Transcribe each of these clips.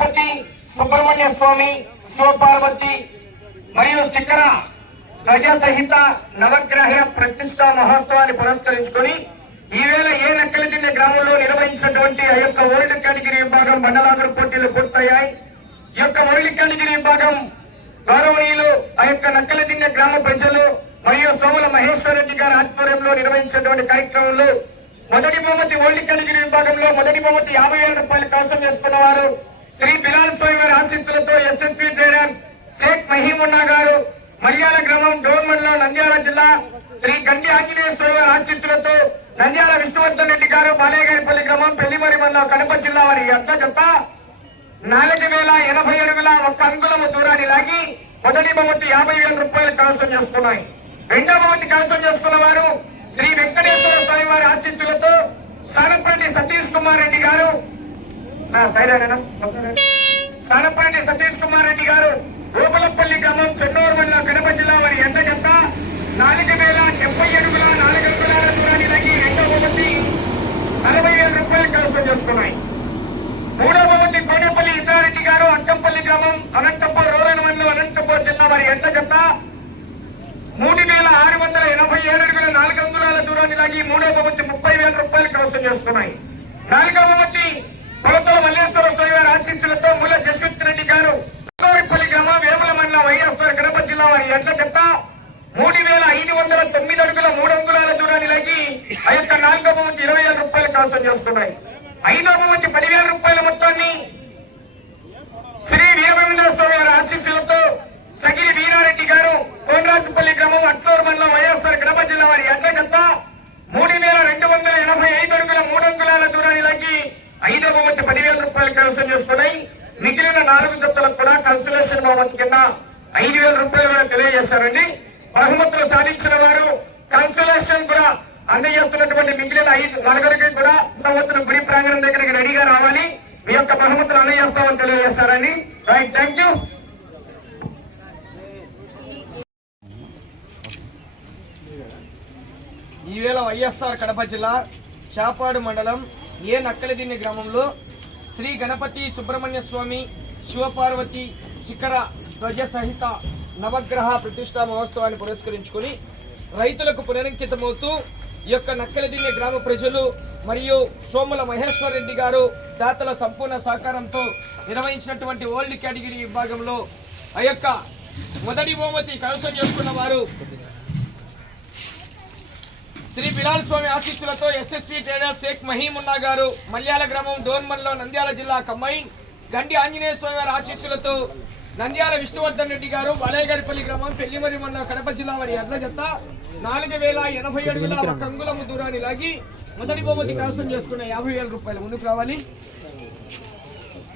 సుబ్రహ్మణ్య స్వామి శివపార్వతి మరియు శిఖర ప్రజా సహిత నవగ్రహ ప్రతిష్ఠా మహోత్సవాన్ని పురస్కరించుకొని ఈవేళ ఏ నక్కలదిన్నె గ్రామంలో నిర్వహించినటువంటి ఆ యొక్క వరల్డ్ కేటగిరీ విభాగం మండలాగ్ర పోటీలు పూర్తయ్యాయి. ఈ యొక్క వరల్డ్ కేటగిరీ విభాగం గౌరవనీయులు ఆ యొక్క నక్కలదిన్నె గ్రామ ప్రజలు మరియు సోముల మహేశ్వర్ రెడ్డి గారి ఆధ్వర్యంలో నిర్వహించినటువంటి కార్యక్రమంలో మొదటి బహుమతి వరల్డ్ కేటగిరీ విభాగంలో మొదటి బహుమతి 50,000 రూపాయలు కైవసం చేసుకున్నవారు శ్రీ బిలాల్ స్వామి వారి ఆశీస్సులతో ఎస్ఎస్పీ ట్రేడర్స్ షేక్ మహీమున్నా గారు, మల్యాల గ్రామం డోన్మల్లో నంద్యాల జిల్లా శ్రీ గండి ఆంజనేయ స్వామి వారి ఆశీస్సులతో నంద్యాల విష్ణువర్ధన్ రెడ్డి గారు, బాలేగారిపల్లి గ్రామం పెళ్లిమరి మండలం కడప జిల్లా వారి అడ్డ జత 4,080 అడుగుల 1 అంగుళము దూరాన్ని లాగి మొదటి బహుమతి 50,000 రూపాయలు కైవసం చేసుకున్నాయి. రెండవ బహుమతి కైవసం చేసుకున్న వారు శ్రీ వెంకటేశ్వర స్వామి వారి ఆశీస్సులతో సానపల్లి సతీష్ కుమార్ రెడ్డి గారు, సానపల్లి సతీష్ కుమార్ రెడ్డి గారు, గోపులపల్లి గ్రామం చెన్నూరు మండలం కడప జిల్లా వారి ఎండ జత 4,070 అడుగుల 4 అంగుళాల దూరాన్ని లాగి రెండవ బహుమతి 40,000 రూపాయలు కైవసం చేసుకున్నాయి. మూడవ బహుమతి కోడేపల్లి ఇంద్రారెడ్డి గారు, అక్కంపల్లి గ్రామం అనంతపూర్ రూరల్ మండలం అనంతపూర్ జిల్లా వారి ఎండ జత 3,687 అడుగుల 4 అంగుళాల దూరాన్ని లాగి మూడవ బహుమతి 30,000 రూపాయలు కైవసం చేసుకున్నాయి. నాలుగవ బహుమతి కొలతల మల్లేశ్వర స్వామి వారి ఆశీస్సులతో మూల జస్వంత్ రెడ్డి గారు, గౌరిపల్లి గ్రామం వేముల మండలం వైఎస్ఆర్ కడప జిల్లా వారి ఎండ జత 3,509 అడుగుల 3 అంగుళాల దూరాన్ని లాగి ఆ యొక్క నాలుగవ బహుమతి 20,000 రూపాయలు కైవసం చేసుకున్నాయి. ఐదవ బహుమతి 10,000 రూపాయల మొత్తాన్ని శ్రీ వీరభద్ర స్వామి వారి ఆశీస్సులతో సగిరి వీరారెడ్డి గారు, కోనరాజుపల్లి గ్రామం అట్లూరు మండలం వైఎస్ఆర్ కడప జిల్లా వారి ఎండ జత 3,285 అడుగుల 3 అంగుళాల దూరాన్ని లాగి ఐదవ బహుమతి 10,000 రూపాయలు కైవసం చేసుకున్నాయి. మిగిలిన 4 జతలకు కూడా కన్సలేషన్ బహుమతి కింద 5,000 రూపాయలు తెలియజేశారండి. బహుమతులు సాధించిన వారు కన్సలేషన్ కూడా అందజేస్తున్నటువంటి మిగిలిన 4 కూడా బహుమతులు గుడి ప్రాంగణం దగ్గరికి రెడీగా రావాలి. మీ యొక్క బహుమతులు అందజేస్తామని తెలియజేశారండి. Right, thank you. ఈవేళ వైఎస్ఆర్ కడప జిల్లా చాపాడు మండలం ఏ నక్కలదిన్నె గ్రామంలో శ్రీ గణపతి సుబ్రహ్మణ్య స్వామి శివపార్వతి శిఖర ధ్వజ సహిత నవగ్రహ ప్రతిష్ఠా మహోత్సవాన్ని పురస్కరించుకుని రైతులకు పునరంకితమవుతూ ఈ యొక్క నక్కలదిన్నె గ్రామ ప్రజలు మరియు సోముల మహేశ్వర్ రెడ్డి గారు దాతల సంపూర్ణ సహకారంతో నిర్వహించినటువంటి ఓల్డ్ కేటగిరీ విభాగంలో ఆ యొక్క మొదటి బహుమతి కైవసం చేసుకున్న వారు శ్రీ బిలాల్ స్వామి ఆశీస్సులతో ఎస్ఎస్పీ ట్రేడర్స్ షేక్ మహీమున్నా గారు, మల్యాల గ్రామం డోన్మల్లో నంద్యాల జిల్లా కంబైన్ గండి ఆంజనేయ స్వామి వారి ఆశీస్సులతో నంద్యాల విష్ణువర్ధన్ రెడ్డి గారు, బాలేగారిపల్లి గ్రామం పెళ్లిమరి మండలం కడప జిల్లా వారి ఎడ్ల జత 4,080 అడుగుల 1 అంగుళము దూరాన్ని లాగి మొదటి బహుమతి కైవసం చేసుకున్న 50,000 రూపాయలు ముందుకు రావాలి.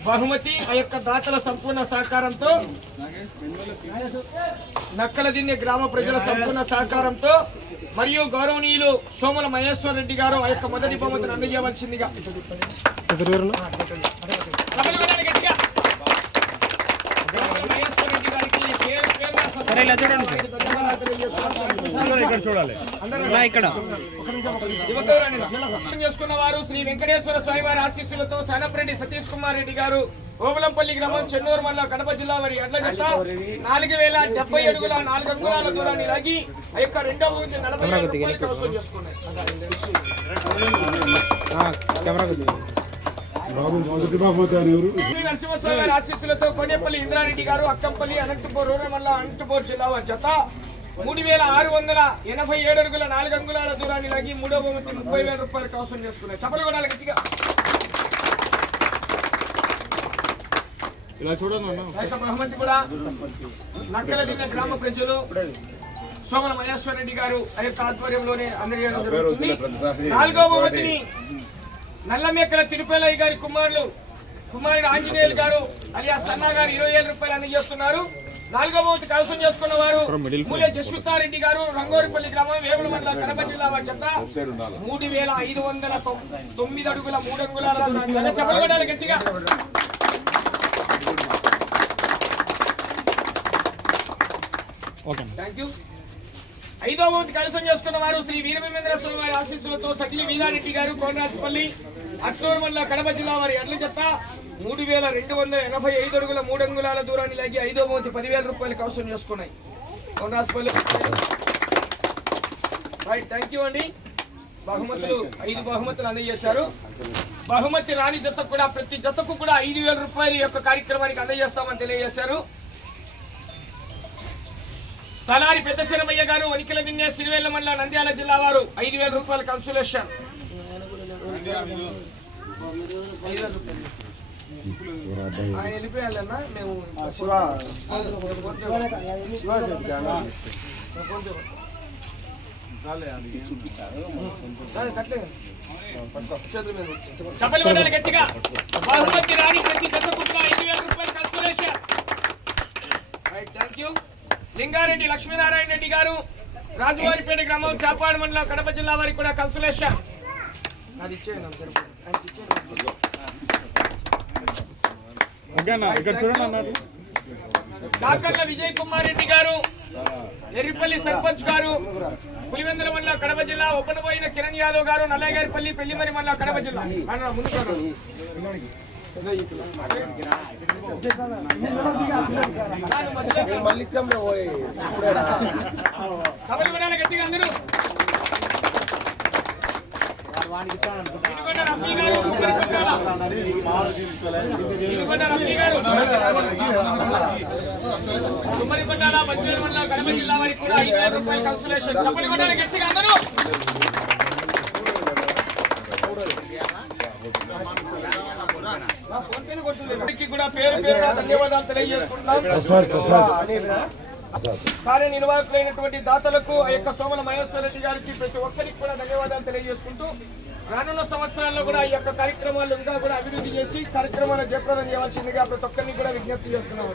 బహుమతి ఆ యొక్క దాతల సంపూర్ణ సహకారంతో నక్కలదిన్నె గ్రామ ప్రజల సంపూర్ణ సహకారంతో మరియు గౌరవనీయులు సోముల మహేశ్వర్ రెడ్డి గారు ఆ యొక్క మొదటి బహుమతిని అందజేయవలసిందిగా చేసుకున్న వారు శ్రీ వెంకటేశ్వర స్వామి వారి ఆశీస్సులతో సానపరెడ్డి సతీష్ కుమార్ రెడ్డి గారు, ఓబులంపల్లి గ్రామం చెన్నూరు మండలం కడప జిల్లా వారి ఎడ్ల జత 4,070 అడుగుల 4 అంగుళాల దూరాన్ని లాగి ఆ యొక్క రెండవ బహుమతి 40,000 రూపాయలు కైవసం చేసుకున్నాయి. నరసింహస్వామి వారి ఆశీస్సులతో కోడేపల్లి ఇంద్రారెడ్డి గారు, అక్కంపల్లి అనంతపూర్ రూరల్ మండలం అనంతపూర్ జిల్లా వారి జత 3,687 అడుగుల 4 అంగుళాల దూరాన్ని లాగి మూడవ బహుమతి 30,000 రూపాయలు కైవసం చేసుకున్నాయి. చప్పలు కొడాలి గట్టిగా. బహుమతి కూడా నక్కలదిన్నె గ్రామ ప్రజలు సోమల మహేశ్వర్ రెడ్డి గారు ఆ యొక్క ఆధ్వర్యంలోనే అందజేయడం జరుగుతుంది. నాలుగవ బహుమతిని నల్లమేకల తిరుపతి గారి కుమారుడు ఆంజనేయులు గారు అలియా సన్నా గారు 20,000 రూపాయలు అందజేస్తున్నారు. నాలుగవ బహుమతి కైవసం చేసుకున్న వారు మూల జస్వంతారెడ్డి గారు, రంగోరిపల్లి గ్రామం వేముల మండలం కడప జిల్లా వారి జత 3,509 అడుగుల 3 అంగుళాల చప్పలు కొట్టాలి గట్టిగా. Thank you. ఐదవ బహుమతి కైవసం చేసుకున్న వారు శ్రీ వీరభద్ర స్వామి వారి ఆశీస్సులతో సగిలి వీరారెడ్డి గారు, కోనరాజుపల్లి అట్లూరు మండలం కడప జిల్లా వారి ఎడ్ల జత 3285 అడుగుల 3 అంగుళాల దూరాన్ని లాగి 5వ బహుమతి 10,000 రూపాయలు కవసం చేసుకున్నాయి. రైట్, థ్యాంక్ యూ అండి. బహుమతులు 5 బహుమతులు అందజేశారు. బహుమతి రాని జతకు కూడా ప్రతి జతకు కూడా 5,000 రూపాయలు ఈ యొక్క కార్యక్రమానికి అందజేస్తామని తెలియజేశారు. తలారి పెద్దశరమయ్య గారు, వనికిల దిన్నే, సిరివెల్ల మండలం, నంద్యాల జిల్లా వారు 5,000 రూపాయలు కన్సులేషన్. ఆయన వెళ్ళిపోయాలన్నా మేము చప్పలి కొట్టాలి గట్టిగా. బహుమతి రాని ప్రతి జతకు 5,000 రూపాయలు consolation. Right, thank you. Lingareddy Lakshminarayana Reddy గారు, రాజువారిపేట గ్రామం, చాపాడు మండలం, కడప జిల్లా వారికి కూడా కన్సులేషన్. అది కాకర్ల విజయ్ కుమార్ రెడ్డి గారు, ఎర్రిపల్లి సర్పంచ్ గారు, పులివెందుల మండలం, కడప జిల్లా, ఒప్పనబోయిన కిరణ్ యాదవ్ గారు, నల్లయ్యగారిపల్లి, పెళ్లిమరి మండలం, కడప జిల్లా. గట్టిగా అందరూ గుమ్మడికొండాల మధ్య మండలం, కడప జిల్లా వారికి కూడా 5,000 రూపాయలు కన్సులేషన్. చప్పలి కొట్టాలి గట్టిగా అందరూ. కూడా పేరు పేరున ధన్యవాదాలు తెలియజేసుకుంటున్నాం. కార్యనిర్వాహకులైనటువంటి దాతలకు, ఆ యొక్క సోమల మహేశ్వర రెడ్డి గారికి, ప్రతి ఒక్కరికి కూడా ధన్యవాదాలు తెలియజేసుకుంటూ రానున్న సంవత్సరాల్లో కూడా ఈ యొక్క కార్యక్రమాలు ఇంకా కూడా అభివృద్ధి చేసి కార్యక్రమాలను జయప్రదం చేయవలసిందిగా ప్రతి ఒక్కరిని కూడా విజ్ఞప్తి చేస్తున్నాం.